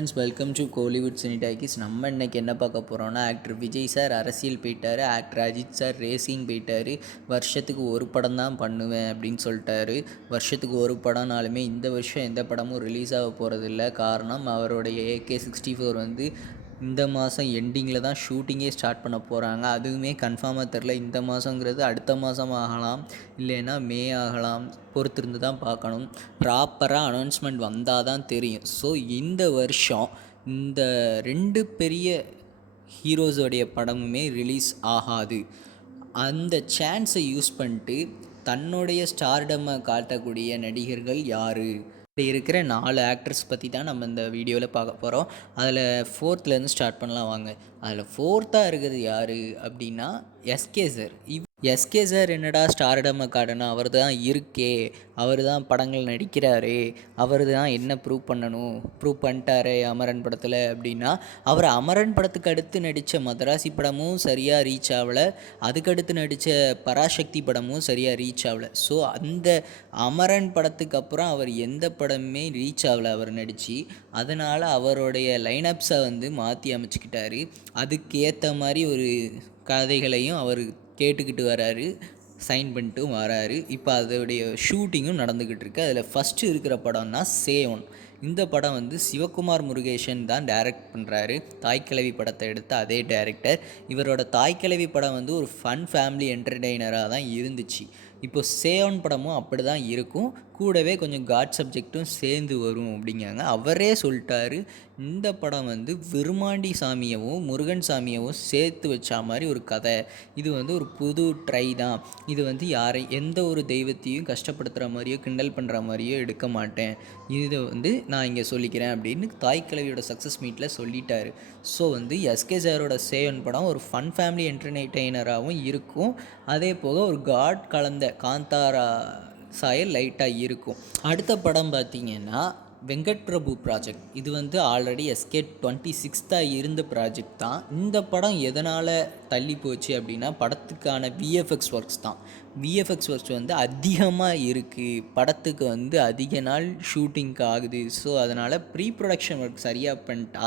Friends, welcome to Kollywood cine talkies. நம்ம இன்றைக்கி என்ன பார்க்க போகிறோன்னா, ஆக்டர் விஜய் சார் அரசியல் போயிட்டார், ஆக்டர் அஜித் சார் ரேசிங் போயிட்டார். வருஷத்துக்கு ஒரு படம் தான் பண்ணுவேன் அப்படின்னு சொல்லிட்டாரு. வருஷத்துக்கு ஒரு படம்னாலுமே இந்த வருஷம் எந்த படமும் ரிலீஸ் ஆக போகிறதில்ல. காரணம், அவருடைய AK-64 வந்து இந்த மாதம் எண்டிங்கில் தான் ஷூட்டிங்கே ஸ்டார்ட் பண்ண போகிறாங்க. அதுவுமே கன்ஃபார்மாக தெரில. இந்த மாதங்கிறது அடுத்த மாதம் ஆகலாம், இல்லைன்னா மே ஆகலாம். பொறுத்திருந்து தான் பார்க்கணும். ப்ராப்பராக அனௌன்ஸ்மெண்ட் வந்தால் தான் தெரியும். ஸோ இந்த வருஷம் இந்த 2 பெரிய ஹீரோஸோடைய படமுமே ரிலீஸ் ஆகாது. அந்த சான்ஸை யூஸ் பண்ணிட்டு தன்னுடைய ஸ்டார்டம்மை காட்டக்கூடிய நடிகர்கள் யார்? இப்படி இருக்கிற 4 ஆக்டர்ஸ் பற்றி தான் நம்ம இந்த வீடியோவில் பார்க்க போகிறோம். அதில் 4th ஸ்டார்ட் பண்ணலாம் வாங்க. அதில் 4th இருக்கிறது யார் அப்படின்னா எஸ்கே சார். எஸ்கே சார் என்னடா ஸ்டார்டம்மை காட்டணும், அவர் தான் இருக்கே, அவர் தான் படங்கள் நடிக்கிறாரே, அவர் தான் என்ன ப்ரூவ் பண்ணணும், ப்ரூவ் பண்ணிட்டாரே அமரன் படத்தில் அப்படின்னா, அவர் அமரன் படத்துக்கு அடுத்து நடித்த மதராசி படமும் சரியாக ரீச் ஆகலை, அதுக்கடுத்து நடித்த பராசக்தி படமும் சரியாக ரீச் ஆகலை. ஸோ அந்த அமரன் படத்துக்கு அப்புறம் அவர் எந்த படமுமே ரீச் ஆகலை அவர் நடித்து. அதனால் அவருடைய லைனப்ஸை வந்து மாற்றி அமைச்சிக்கிட்டாரு. அதுக்கேற்ற மாதிரி ஒரு கதைகளையும் அவர் கேட்டுக்கிட்டு வராரு, சைன் பண்ணிட்டும் வராரு. இப்போ அதோடைய ஷூட்டிங்கும் நடந்துக்கிட்டு இருக்குது. அதில் ஃபஸ்ட்டு இருக்கிற படம்னா சேவன். இந்த படம் வந்து சிவகுமார் முருகேசன் தான் டைரக்ட் பண்ணுறாரு. தாய்க்கிழவி படத்தை எடுத்த அதே டைரக்டர். இவரோட தாய்க்கிழவி படம் வந்து ஒரு ஃபன் ஃபேமிலி என்டர்டெய்னராக தான் இருந்துச்சு. இப்போ சேவன் படமும் அப்படி தான் இருக்கும். கூடவே கொஞ்சம் காட் சப்ஜெக்டும் சேர்ந்து வரும் அப்படிங்காங்க. அவரே சொல்லிட்டாரு, இந்த படம் வந்து விருமாண்டி சாமியவும் முருகன் சாமியவும் சேர்த்து வச்சா மாதிரி ஒரு கதை. இது வந்து ஒரு புது ட்ரை தான். இது வந்து எந்த ஒரு தெய்வத்தையும் கஷ்டப்படுத்துகிற மாதிரியோ கிண்டல் பண்ணுற மாதிரியோ எடுக்க மாட்டேன். இதை வந்து நான் இங்கே சொல்லிக்கிறேன் அப்படின்னு தாய்க்கிழவியோட சக்ஸஸ் மீட்டில் சொல்லிட்டாரு. ஸோ வந்து எஸ்கே சாரோட சேவன் படம் ஒரு ஃபன் ஃபேமிலி என்டர்டெய்னராகவும் இருக்கும். அதே போக ஒரு காட் கலந்த காந்தாரா சாயல் லைட்டாக இருக்கும். அடுத்த படம் பார்த்திங்கன்னா வெங்கட் பிரபு ப்ராஜெக்ட். இது வந்து ஆல்ரெடி SK-26 இருந்த ப்ராஜெக்ட் தான். இந்த படம் எதனால் தள்ளி போச்சு அப்படின்னா, படத்துக்கான VFX ஒர்க்ஸ் தான். VFX ஒர்க்ஸ் வந்து அதிகமாக இருக்குது. படத்துக்கு வந்து அதிக நாள் ஷூட்டிங்க்கு ஆகுது. ஸோ அதனால் ப்ரீ ப்ரொடக்ஷன் ஒர்க் சரியாக பண்ணிட்டா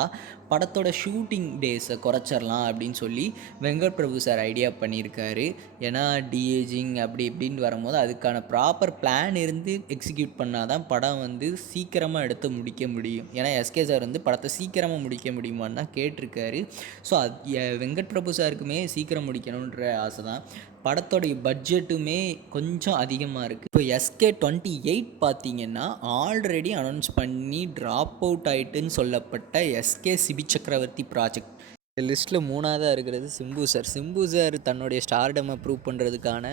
படத்தோட ஷூட்டிங் டேஸை குறைச்சிடலாம் அப்படின்னு சொல்லி வெங்கட் பிரபு சார் ஐடியா பண்ணியிருக்காரு. ஏன்னா டிஏஜிங் அப்படி இப்படின்னு வரும்போது அதுக்கான ப்ராப்பர் பிளான் இருந்து எக்ஸிக்யூட் பண்ணால் தான் படம் வந்து சீக்கிரமாக எடுத்து முடிக்க முடியும். ஏன்னா எஸ்கே சார் வந்து படத்தை சீக்கிரமாக முடிக்க முடியுமான்னு தான் கேட்டிருக்காரு. ஸோ வெங்கட் பிரபு சாருக்குமே சீக்கிரம் முடிக்கணுன்ற ஆசை தான். படத்தோடைய பட்ஜெட்டுமே கொஞ்சம் அதிகமாக இருக்குது. இப்போ SK-28 பார்த்திங்கன்னா ஆல்ரெடி அனௌன்ஸ் பண்ணி ட்ராப் அவுட் ஆகிட்டுன்னு சொல்லப்பட்ட SK சிபி சக்கரவர்த்தி ப்ராஜெக்ட். இந்த லிஸ்ட்டில் 3ஆவதாக இருக்கிறது சிம்பு சார். சிம்பு சார் தன்னுடைய ஸ்டார்டம்மை ப்ரூவ் பண்ணுறதுக்கான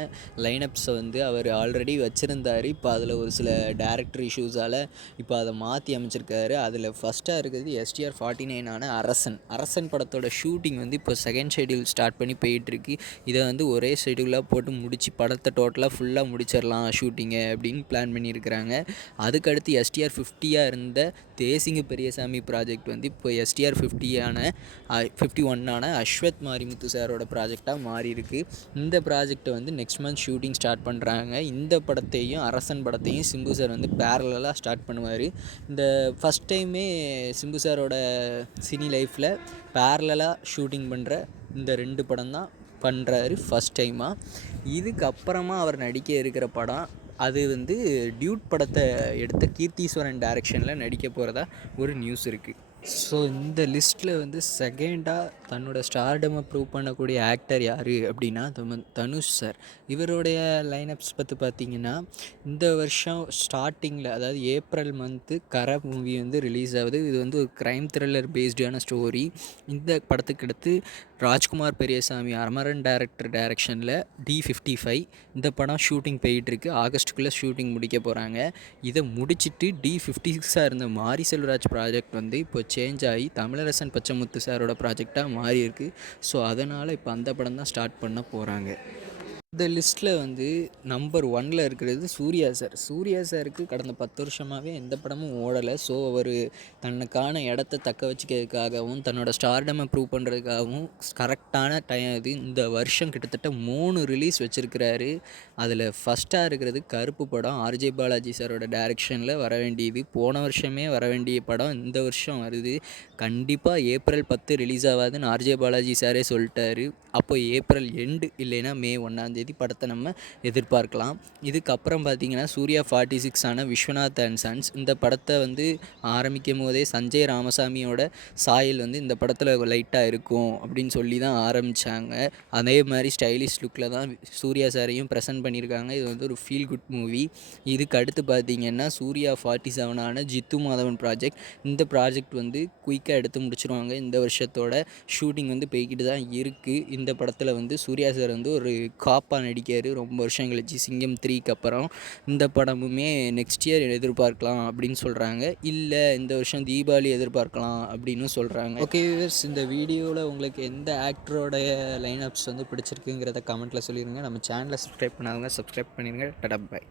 லைனப்ஸை வந்து அவர் ஆல்ரெடி வச்சுருந்தார். இப்போ அதில் ஒரு சில டேரக்டர் இஷ்யூஸால் இப்போ அதை மாற்றி அமைச்சிருக்காரு. அதில் ஃபஸ்ட்டாக இருக்கிறது STR-49 அரசன் படத்தோட ஷூட்டிங் வந்து இப்போ செகண்ட் ஷெட்யூல் ஸ்டார்ட் பண்ணி போயிட்டுருக்கு. இதை வந்து ஒரே ஷெட்யூலாக போட்டு முடித்து படத்தை டோட்டலாக ஃபுல்லாக முடிச்சிடலாம் ஷூட்டிங்கை அப்படின்னு பிளான் பண்ணியிருக்கிறாங்க. அதுக்கடுத்து STR-50 இருந்த தேசிங்கு பெரியசாமி ப்ராஜெக்ட் வந்து இப்போ STR-51 அஸ்வத் மாரிமுத்து சாரோட ப்ராஜெக்டாக மாறி இருக்குது. இந்த ப்ராஜெக்டை வந்து நெக்ஸ்ட் மந்த் ஷூட்டிங் ஸ்டார்ட் பண்ணுறாங்க. இந்த படத்தையும் அரசன் படத்தையும் சிம்பு சார் வந்து பேரலாக ஸ்டார்ட் பண்ணுவார். இந்த ஃபஸ்ட் டைமே சிம்பு சாரோட சினி லைஃப்பில் பேரலாக ஷூட்டிங் பண்ணுற இந்த 2 படம் தான் பண்ணுறாரு ஃபஸ்ட் டைமாக. இதுக்கப்புறமா அவர் நடிக்க இருக்கிற படம் அது வந்து டியூட் படத்தை எடுத்த கீர்த்தீஸ்வரன் டைரக்ஷனில் நடிக்க போகிறதா ஒரு நியூஸ் இருக்குது. ஸோ இந்த லிஸ்ட்டில் வந்து செகண்டாக தன்னோட ஸ்டார்டம்மை ப்ரூவ் பண்ணக்கூடிய ஆக்டர் யார் அப்படின்னா தனுஷ் சார். இவருடைய லைனப்ஸ் பற்றி பார்த்திங்கன்னா, இந்த வருஷம் ஸ்டார்டிங்கில் அதாவது ஏப்ரல் மந்த்து கரை மூவி வந்து ரிலீஸ் ஆகுது. இது வந்து ஒரு க்ரைம் த்ரில்லர் பேஸ்டான ஸ்டோரி. இந்த படத்துக்கு அடுத்து ராஜ்குமார் பெரியசாமி அமரன் டைரக்ஷனில் D-55 இந்த படம் ஷூட்டிங் போயிட்டுருக்கு. ஆகஸ்ட்டுக்குள்ளே ஷூட்டிங் முடிக்க போகிறாங்க. இதை முடிச்சுட்டு D-56 இருந்த மாரி செல்வராஜ் ப்ராஜெக்ட் வந்து இப்போ சேஞ்ச் ஆகி தமிழரசன் பச்சைமுத்து சாரோட ப்ராஜெக்டாக மாறி இருக்குது. ஸோ அதனால் இப்போ அந்த படம் தான் ஸ்டார்ட் பண்ண போகிறாங்க. இந்த லிஸ்ட்டில் வந்து நம்பர் 1ல் இருக்கிறது சூர்யா சார். சூர்யா சாருக்கு கடந்த 10 வருஷமாகவே எந்த படமும் ஓடலை. ஸோ அவர் தனக்கான இடத்த தக்க வச்சுக்கிறதுக்காகவும் தன்னோட ஸ்டார்டமை ப்ரூவ் பண்ணுறதுக்காகவும் கரெக்டான டைம் இது. இந்த வருஷம் கிட்டத்தட்ட 3 ரிலீஸ் வச்சுருக்கிறாரு. அதில் ஃபஸ்ட்டாக இருக்கிறது கருப்பு படம். ஆர்ஜே பாலாஜி சாரோட டைரக்ஷனில் வர வேண்டியது. போன வருஷமே வர வேண்டிய படம் இந்த வருஷம் வருது. கண்டிப்பாக ஏப்ரல் 10 ரிலீஸ் ஆகாதுன்னு ஆர்ஜே பாலாஜி சாரே சொல்லிட்டாரு. அப்போ ஏப்ரல் எண்டு இல்லைன்னா மே 1ஆம் தேதி படத்தை நம்ம எதிர்பார்க்கலாம். இதுக்கப்புறம் பார்த்திங்கன்னா சூர்யா 46 ஆன விஸ்வநாத் அண்ட் சன்ஸ். இந்த படத்தை வந்து ஆரம்பிக்கும் போதே சஞ்சய் ராமசாமியோட சாயல் வந்து இந்த படத்தில் லைட்டாக இருக்கும் அப்படின்னு சொல்லி தான் ஆரம்பித்தாங்க. அதே மாதிரி ஸ்டைலிஷ் லுக்கில் தான் சூர்யா சாரையும் ப்ரெசென்ட் பண்ணியிருக்காங்க. இது வந்து ஒரு ஃபீல் குட் மூவி. இதுக்கு அடுத்து பார்த்திங்கன்னா சூர்யா 47 ஆன ஜித்து மாதவன் ப்ராஜெக்ட். இந்த ப்ராஜெக்ட் வந்து குயிக்காக எடுத்து முடிச்சிருவாங்க. இந்த வருஷத்தோட ஷூட்டிங் வந்து போய்கிட்டு தான் இருக்குது. இந்த படத்தில் வந்து சூர்யா சார் வந்து ஒரு காப்பாக நடிக்கார் ரொம்ப வருஷம் கழிச்சு சிங்கம் 3க்கு அப்புறம். இந்த படமுமே நெக்ஸ்ட் இயர் எதிர்பார்க்கலாம் அப்படின்னு சொல்கிறாங்க. இல்லை இந்த வருஷம் தீபாவளி எதிர்பார்க்கலாம் அப்படின்னு சொல்கிறாங்க. ஓகே வியூவர்ஸ், இந்த வீடியோவில் உங்களுக்கு எந்த ஆக்டரோடைய லைனப்ஸ் வந்து பிடிச்சிருக்குங்கிறத கமெண்ட்டில் சொல்லிடுங்க. நம்ம சேனலை சப்ஸ்கிரைப் பண்ணாதவங்க சப்ஸ்கிரைப் பண்ணிடுங்க. டடா பாய்.